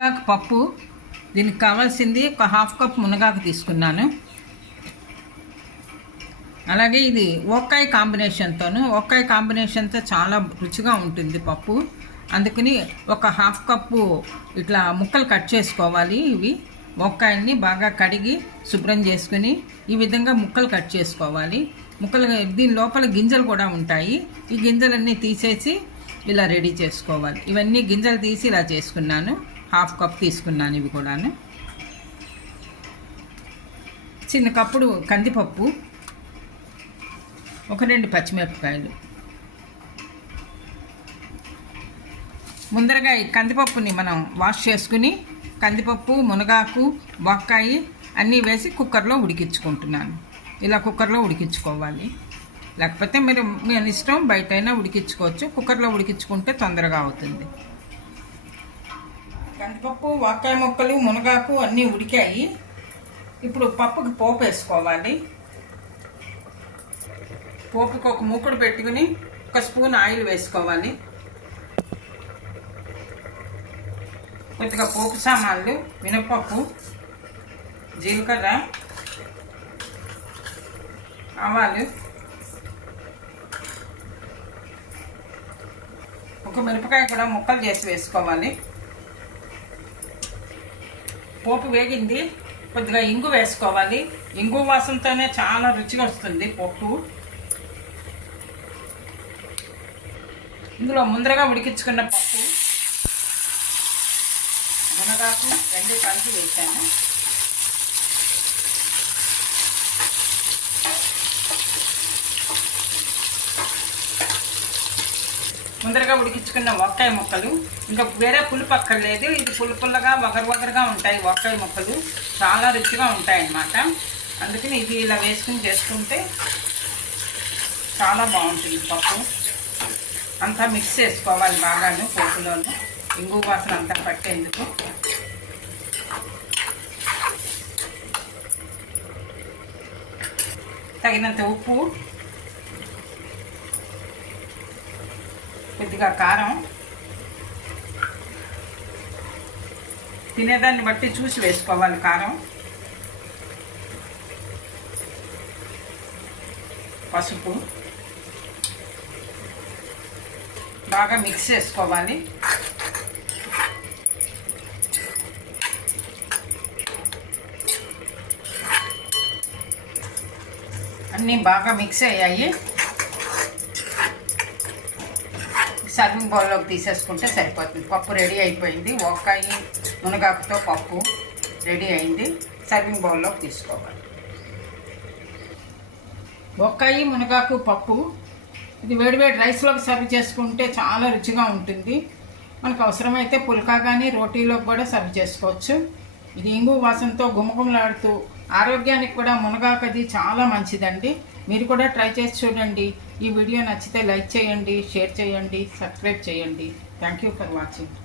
మునగాకు పప్పు. దీనికి కావాల్సింది ఒక హాఫ్ కప్ మునగాకు తీసుకున్నాను. అలాగే ఇది ఒక్కాయ కాంబినేషన్తో చాలా రుచిగా ఉంటుంది పప్పు. అందుకని ఒక హాఫ్ కప్పు ఇట్లా ముక్కలు కట్ చేసుకోవాలి. ఇవి ఒక్కాయల్ని బాగా కడిగి శుభ్రం చేసుకుని ఈ విధంగా ముక్కలు కట్ చేసుకోవాలి. ముక్కలు దీని లోపల గింజలు కూడా ఉంటాయి. ఈ గింజలన్నీ తీసేసి ఇలా రెడీ చేసుకోవాలి. ఇవన్నీ గింజలు తీసి ఇలా చేసుకున్నాను. హాఫ్ కప్ తీసుకున్నాను. ఇవి కూడాను చిన్న కప్పుడు కందిపప్పు, ఒక 2 పచ్చిమిరపకాయలు. ముందరగా ఈ కందిపప్పుని మనం వాష్ చేసుకుని కందిపప్పు, మునగాకు, బొక్కాయి అన్నీ వేసి కుక్కర్లో ఉడికించుకుంటున్నాను. ఇలా కుక్కర్లో ఉడికించుకోవాలి. లేకపోతే మీరు మీ ఇష్టం బయటైనా ఉడికించుకోవచ్చు. కుక్కర్లో ఉడికించుకుంటే తొందరగా అవుతుంది. కందిపప్పు, బొక్కాయ ముక్కలు, మునగాకు అన్నీ ఉడికాయి. ఇప్పుడు పప్పుకి పోపు వేసుకోవాలి. పోపుకి ఒక మూకుడు పెట్టుకుని 1 స్పూన్ ఆయిల్ వేసుకోవాలి. కొద్దిగా పోపు సామాన్లు, మినపప్పు, జీలకర్ర, ఆవాలు, ఒక మిరపకాయ కూడా ముక్కలు చేసి వేసుకోవాలి. పోపు వేగింది. కొద్దిగా ఇంగు వేసుకోవాలి. ఇంగు వాసనతోనే చాలా రుచిగా వస్తుంది పప్పు. ఇందులో ముందరగా ఉడికించుకున్న పప్పు, మునగాకు 2 కలిపి వేసాను. ముందరగా ఉడికించుకున్న ఒక్కాయ ముక్కలు. ఇంకా వేరే పులుపు అక్కర్లేదు. ఇది పుల్లగా వగరుగా ఉంటాయి. ఒక్కాయ ముక్కలు చాలా రుచిగా ఉంటాయి అన్నమాట. అందుకని ఇది ఇలా వేసుకుని చేసుకుంటే చాలా బాగుంటుంది పప్పు. అంతా మిక్స్ చేసుకోవాలి బాగాను పోపులోను. ఇంగు వాసన అంతా పట్టేందుకు. తగినంత ఉప్పు, కొద్దిగా కారం, తినేదాన్ని బట్టి చూసి వేసుకోవాలి కారం, పసుపు. బాగా మిక్స్ చేసుకోవాలి. అన్నీ బాగా మిక్స్ అయ్యాయి. సర్వింగ్ బౌల్లోకి తీసేసుకుంటే సరిపోతుంది. పప్పు రెడీ అయిపోయింది. ఒక్కాయ మునగాకుతో పప్పు రెడీ అయింది. సర్వింగ్ బౌల్లోకి తీసుకోవాలి. ఒక్కాయ మునగాకు పప్పు ఇది వేడివేడి రైస్లోకి సర్వ్ చేసుకుంటే చాలా రుచిగా ఉంటుంది. మనకు అవసరమైతే పుల్కా కానీ రోటీలోకి కూడా సర్వ్ చేసుకోవచ్చు. ఇది ఇంగు వాసనతో గుమగుమలాడుతూ ఆరోగ్యానికి కూడా మునగాకది చాలా మంచిదండి. మీరు కూడా ట్రై చేసి చూడండి. ఈ వీడియో నచ్చితే లైక్ చేయండి, షేర్ చేయండి, సబ్స్క్రైబ్ చేయండి. Thank you for watching.